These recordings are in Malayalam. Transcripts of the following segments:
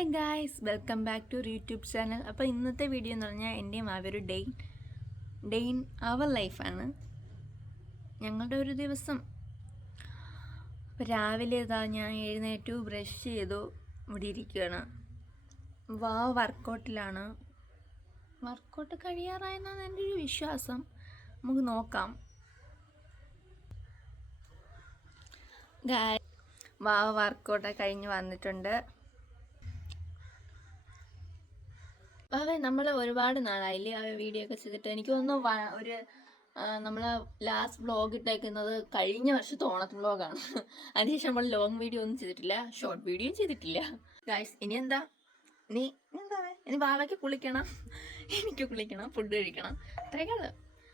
Hey guys welcome back to YouTube channel അപ്പോൾ ഇന്നത്തെ വീഡിയോ എന്ന് പറഞ്ഞാൽ എന്റെയും അവരൊരു ഡെയിൻ. ഡെയിൻ അവർ ലൈഫാണ് ഞങ്ങളുടെ ഒരു ദിവസം അപ്പോൾ രാവിലെ ഇതാ ഞാൻ എഴുന്നേറ്റു ബ്രഷ് ചെയ്തു ഇവിടെ ഇരിക്കുകയാണ് വാ വർക്കൗട്ടിലാണ്. വർക്കൗട്ട് കഴിയാറായെന്നാണ് എന്റെ ഒരു വിശ്വാസം. നമുക്ക് നോക്കാം. ഗായ വാവ വർക്കൗട്ടൊക്കെ കഴിഞ്ഞ് വന്നിട്ടുണ്ട്. അവ നമ്മൾ ഒരുപാട് നാളായില്ലേ ആ വീഡിയോ ഒക്കെ ചെയ്തിട്ട്. എനിക്ക് തോന്നുന്നു ഒരു നമ്മൾ ലാസ്റ്റ് വ്ളോഗ് ഇട്ടേക്കുന്നത് കഴിഞ്ഞ വർഷത്തെ ഓണത്ത് വ്ളോഗാണ് അതിനുശേഷം നമ്മൾ ലോങ് വീഡിയോ ഒന്നും ചെയ്തിട്ടില്ല. ഷോർട്ട് വീഡിയോ ചെയ്തിട്ടില്ല. ഗായ്സ് ഇനി എന്താ? ഇനി എന്താ? ഇനി വാവയ്ക്ക് കുളിക്കണം. എനിക്ക് കുളിക്കണം. ഫുഡ് കഴിക്കണം. അത്രയൊക്കെ ഉള്ളു.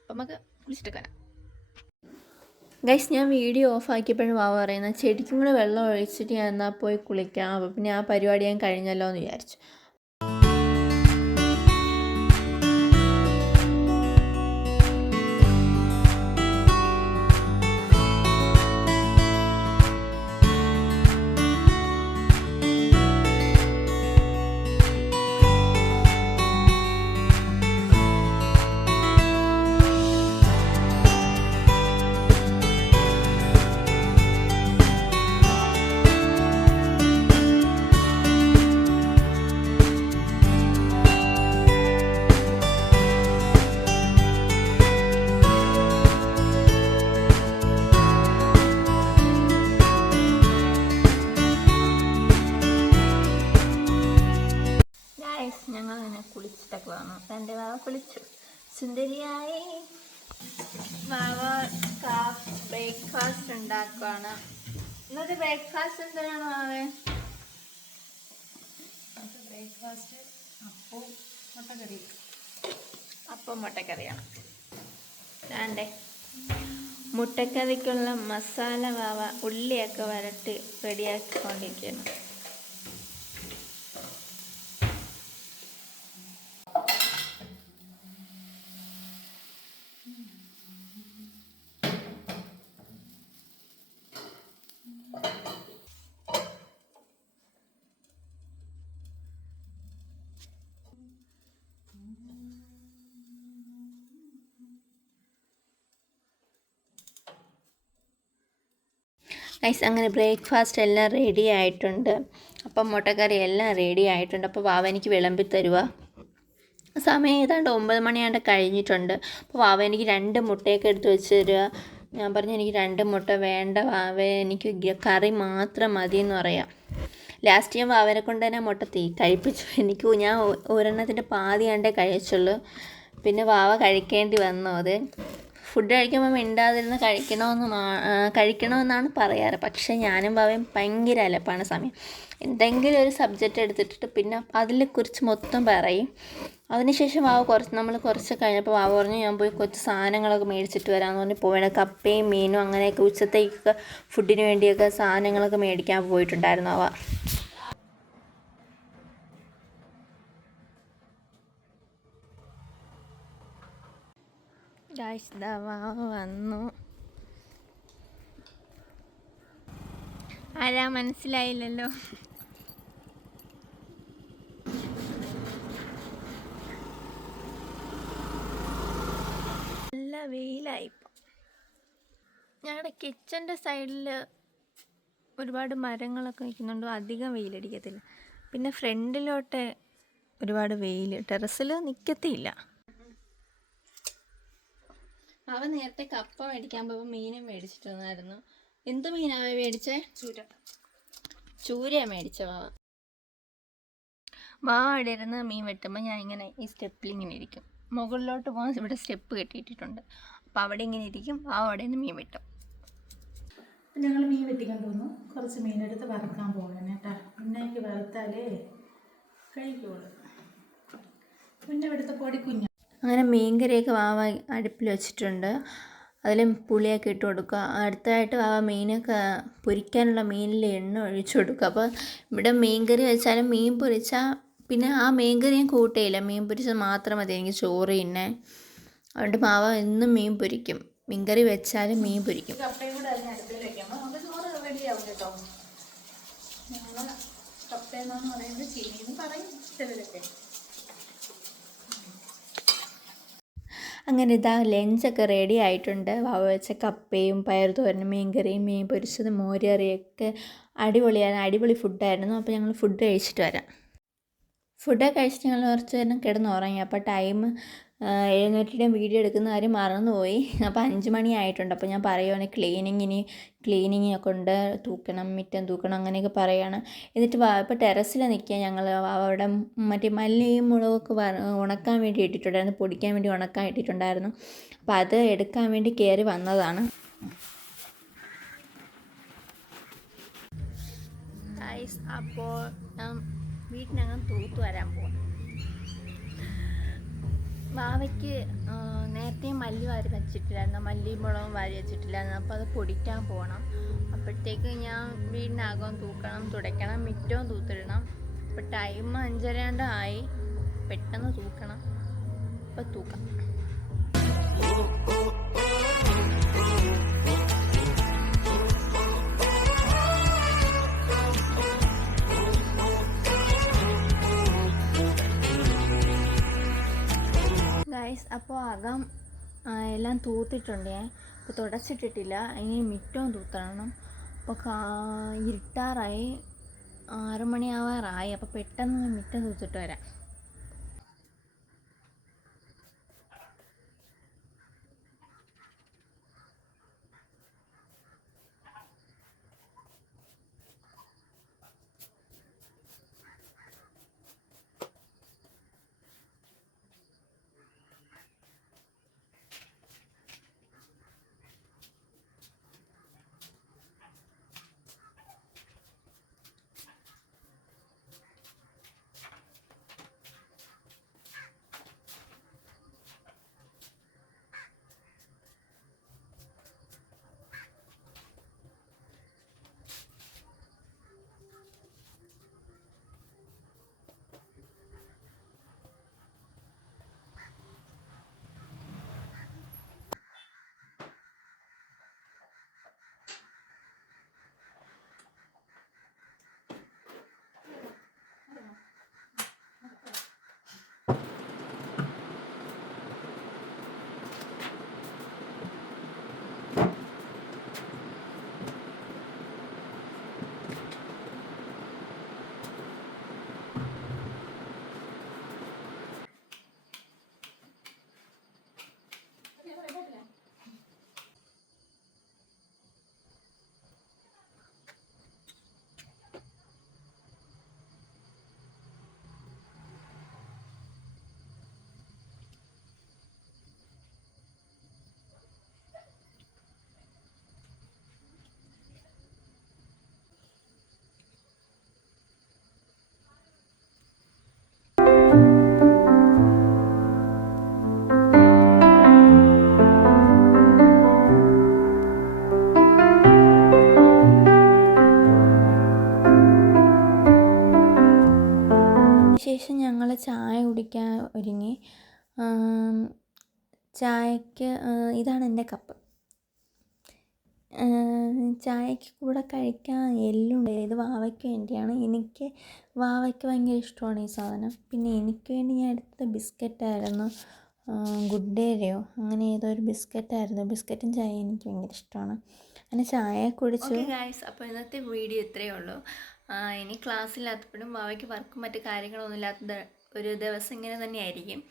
അപ്പം നമുക്ക് കുളിച്ചിട്ട് വരാം. ഗൈസ് ഞാൻ വീഡിയോ ഓഫ് ആക്കിയപ്പോഴും വാവ പറയുന്നത്. ചെടിക്കും കൂടെ വെള്ളം ഒഴിച്ചിട്ട് ഞാൻ എന്നാൽ പോയി കുളിക്കാം. അപ്പോൾ പിന്നെ ആ പരിപാടി ഞാൻ കഴിഞ്ഞല്ലോ എന്ന് വിചാരിച്ചു. കുളിച്ചിട്ടൊക്കെ വന്നു എന്റെ വാവ കുളിച്ചു. സുന്ദരിയായി. വാവ ബ്രേക്ക്ഫാസ്റ്റ് ഉണ്ടാക്കുവാണ്. ഇന്നത്തെ ബ്രേക്ക്ഫാസ്റ്റ് എന്താണ് വാവേ ബ്രേക്ക്ഫാസ്റ്റ് അപ്പവും മുട്ടക്കറി അപ്പം മുട്ടക്കറിയാണ്. വേണ്ടേ മുട്ടക്കറിക്കുള്ള മസാല വാവ ഉള്ളിയൊക്കെ വരട്ടി റെഡിയാക്കിക്കൊണ്ടിരിക്കുന്നു. ഗൈസ് അങ്ങനെ ബ്രേക്ക്ഫാസ്റ്റ് എല്ലാം റെഡി ആയിട്ടുണ്ട്. അപ്പം മുട്ടക്കറി എല്ലാം റെഡി ആയിട്ടുണ്ട്. അപ്പോൾ വാവ എനിക്ക് വിളമ്പി തരുക സമയം ഏതാണ്ട് ഒമ്പത് മണിയാണ്ട് കഴിഞ്ഞിട്ടുണ്ട്. അപ്പോൾ വാവ എനിക്ക് രണ്ട് മുട്ടയൊക്കെ എടുത്ത് വെച്ച് തരിക ഞാൻ പറഞ്ഞു എനിക്ക് രണ്ട് മുട്ട വേണ്ട വാവ. എനിക്ക് കറി മാത്രം മതി എന്ന് പറയാം. ലാസ്റ്റ് ഞാൻ വാവനെ കൊണ്ട് തന്നെ മുട്ട തീ കഴിപ്പിച്ചു. എനിക്ക് ഞാൻ ഒരെണ്ണത്തിന്റെ പാതി കണ്ടേ കഴിച്ചുള്ളൂ. പിന്നെ വാവ കഴിക്കേണ്ടി വന്നു അത്. ഫുഡ് കഴിക്കുമ്പോൾ മിണ്ടാതിരുന്ന് കഴിക്കണമെന്ന് കഴിക്കണമെന്നാണ് പറയാറ്. പക്ഷേ ഞാനും ബാവയും ഭയങ്കര അലപ്പാണ് സമയം. എന്തെങ്കിലും ഒരു സബ്ജക്റ്റ് എടുത്തിട്ട് പിന്നെ അതിനെക്കുറിച്ച് മൊത്തം പറയും. അതിനുശേഷം വാവ് കുറച്ച് നമ്മൾ കുറച്ച് കഴിഞ്ഞപ്പോൾ വാവ് പറഞ്ഞു ഞാൻ പോയി കുറച്ച് സാധനങ്ങളൊക്കെ മേടിച്ചിട്ട് വരാമെന്ന് പറഞ്ഞ് പോയത് കപ്പയും മീനും അങ്ങനെയൊക്കെ ഉച്ചത്തേക്കൊക്കെ ഫുഡിന് വേണ്ടിയൊക്കെ സാധനങ്ങളൊക്കെ മേടിക്കാൻ പോയിട്ടുണ്ടായിരുന്നു അവ ഗായ്സ് വന്നു. ആരാ മനസ്സിലായില്ലല്ലോ. നല്ല വെയിലായിപ്പോൾ ഞങ്ങളുടെ കിച്ചന്റെ സൈഡിൽ ഒരുപാട് മരങ്ങളൊക്കെ നിൽക്കുന്നുണ്ട് അധികം വെയിലടിക്കത്തില്ല. പിന്നെ ഫ്രണ്ടിലോട്ട് ഒരുപാട് വെയിൽ ടെറസിൽ നിൽക്കത്തില്ല അവൻ നേരത്തെ കപ്പ മേടിക്കാൻ പോയപ്പോൾ മീനും മേടിച്ചിട്ട് വന്നായിരുന്നു എന്ത് മീനാവ മേടിച്ചേ? ചൂര. ചൂരയാ മേടിച്ച വാവ വാവ അവിടെ ഇരുന്ന് മീൻ വെട്ടുമ്പോൾ ഞാൻ ഇങ്ങനെ ഈ സ്റ്റെപ്പിൽ ഇങ്ങനെ ഇരിക്കും. മുകളിലോട്ട് പോകാൻ ഇവിടെ സ്റ്റെപ്പ് കെട്ടിയിട്ടിട്ടുണ്ട്. അപ്പോൾ അവിടെ ഇങ്ങനെ ഇരിക്കും. വാവ അവിടെ നിന്ന് മീൻ വെട്ടും. ഞങ്ങൾ മീൻ വെട്ടിക്കാൻ പോകുന്നു കുറച്ച് മീനെടുത്ത് വറുക്കാൻ പോകണം കേട്ടാ. മുന്നേക്ക് വറുത്താലേ കഴിക്കുള്ളൂ. പിന്നെ ഇവിടുത്തെ പൊടിക്കുഞ്ഞ അങ്ങനെ മീൻകറിയൊക്കെ വാവ അടുപ്പിൽ വെച്ചിട്ടുണ്ട്. അതിലും പുളിയൊക്കെ ഇട്ട് കൊടുക്കുക. അടുത്തായിട്ട് വാവ മീനൊക്കെ പൊരിക്കാനുള്ള മീനിൽ എണ്ണ ഒഴിച്ചു കൊടുക്കുക. അപ്പോൾ ഇവിടെ മീൻ കറി വെച്ചാലും മീൻ പൊരിച്ചാൽ പിന്നെ ആ മീൻകറി ഞാൻ കൂട്ടേയില്ല. മീൻ പൊരിച്ചത് മാത്രം മതി. എനിക്ക് ചോറ് തന്നെ. അതുകൊണ്ട് മാവ എന്നും മീൻ പൊരിക്കും. മീൻ കറി വെച്ചാലും മീൻ പൊരിക്കും. കപ്പയും കൂടെ അതിന് അടുപ്പിൽ വെക്കുമ്പോൾ ചോറ് റെഡിയാവും കേട്ടോ. ഞങ്ങൾ കപ്പ പറയുന്നത് ചീനി പറയും ചിലരൊക്കെ. അങ്ങനെ ഇതാ ലഞ്ചൊക്കെ റെഡി ആയിട്ടുണ്ട്. വാവ വെച്ച കപ്പയും പയറുതോരനും മീൻകറിയും മീൻ പൊരിച്ചതും മോരുകറിയൊക്കെ അടിപൊളിയാണ്. അടിപൊളി ഫുഡായിരുന്നു അപ്പോൾ ഞങ്ങൾ ഫുഡ് കഴിച്ചിട്ട് വരാം. ഫുഡൊക്കെ കഴിച്ചിട്ട് ഞങ്ങൾ കുറച്ച് നേരം കിടന്ന് ഉറങ്ങി അപ്പോൾ ടൈം എഴുന്നേറ്റിട്ട് വീഡിയോ എടുക്കുന്ന കാര്യം മറന്നുപോയി. അപ്പോൾ അഞ്ച് മണി ആയിട്ടുണ്ട്. അപ്പോൾ ഞാൻ പറയുവാണ് ക്ലീനിങ്ങിന് ക്ലീനിങ് ഒക്കെ ഉണ്ട്. തൂക്കണം മിറ്റം തൂക്കണം അങ്ങനെയൊക്കെ പറയുകയാണ് എന്നിട്ട് ഇപ്പോൾ ടെറസിൽ നിൽക്കുക. ഞങ്ങൾ അവിടെ മറ്റേ മല്ലിയും മുളകൊക്കെ ഉണക്കാൻ വേണ്ടി ഇട്ടിട്ടുണ്ടായിരുന്നു. പൊടിക്കാൻ വേണ്ടി ഉണക്കാൻ ഇട്ടിട്ടുണ്ടായിരുന്നു. അപ്പോൾ അത് എടുക്കാൻ വേണ്ടി കയറി വന്നതാണ്. അപ്പോൾ വീട്ടിനകം തൂത്തു വരാൻ പോവാം. വാവയ്ക്ക് നേരത്തെ മല്ലി വാരി വെച്ചിട്ടില്ലായിരുന്നു. മല്ലി മുളകും വാരി വെച്ചിട്ടില്ലായിരുന്നു. അപ്പോൾ അത് പൊടിക്കാൻ പോകണം അപ്പോഴത്തേക്ക് ഞാൻ വീടിനകം തൂക്കണം തുടയ്ക്കണം മിറ്റവും തൂത്തിടണം. അപ്പോൾ ടൈം അഞ്ചരാണ്ട് ആയി. പെട്ടെന്ന് തൂക്കണം. അപ്പോൾ തൂക്കാം. ആ, എല്ലാം തൂത്തിട്ടുണ്ട് ഞാൻ. അപ്പോൾ തുടച്ചിട്ടിട്ടില്ല. ഇനി മിറ്റവും തൂത്തണം. അപ്പോൾ ഇരുട്ടാറായി. ആറുമണിയാവാറായി. അപ്പോൾ പെട്ടെന്ന് മിറ്റം തൂത്തിട്ട് വരാം. ചായക്ക് ഇതാണ് എന്റെ കപ്പ്. ചായക്ക് കൂടെ കഴിക്കാൻ എല്ലുണ്ട് ഇത് വാവയ്ക്ക് വേണ്ടിയാണ്. എനിക്ക് വാവയ്ക്ക് ഭയങ്കര ഇഷ്ടമാണ് ഈ സാധനം. പിന്നെ എനിക്ക് വേണ്ടി ഞാൻ എടുത്തത് ബിസ്ക്കറ്റായിരുന്നു ഗുഡ് ഡേയുടെയോ അങ്ങനെ ഏതോ ഒരു ബിസ്ക്കറ്റായിരുന്നു. ബിസ്ക്കറ്റും ചായ എനിക്ക് ഭയങ്കര ഇഷ്ടമാണ്. അങ്ങനെ ചായ കുടിച്ചു. ഗായ്സ് അപ്പോൾ ഇന്നത്തെ വീഡിയോ ഇത്രയേ ഉള്ളൂ. ഇനി ക്ലാസ്സില്ലാത്തപ്പോഴും വാവയ്ക്ക് വർക്കും മറ്റു കാര്യങ്ങളൊന്നും ഇല്ലാത്ത ഒരു ദിവസം ഇങ്ങനെ തന്നെയായിരിക്കും.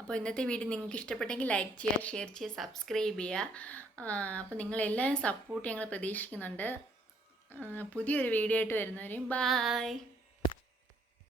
അപ്പോൾ ഇന്നത്തെ വീഡിയോ നിങ്ങൾക്ക് ഇഷ്ടപ്പെട്ടെങ്കിൽ ലൈക്ക് ചെയ്യുക ഷെയർ ചെയ്യുക സബ്സ്ക്രൈബ് ചെയ്യുക. അപ്പോൾ നിങ്ങളെല്ലാവരും സപ്പോർട്ട് ഞങ്ങൾ പ്രതീക്ഷിക്കുന്നുണ്ട്. പുതിയൊരു വീഡിയോ ആയിട്ട് വരുന്നവരെയും ബായ്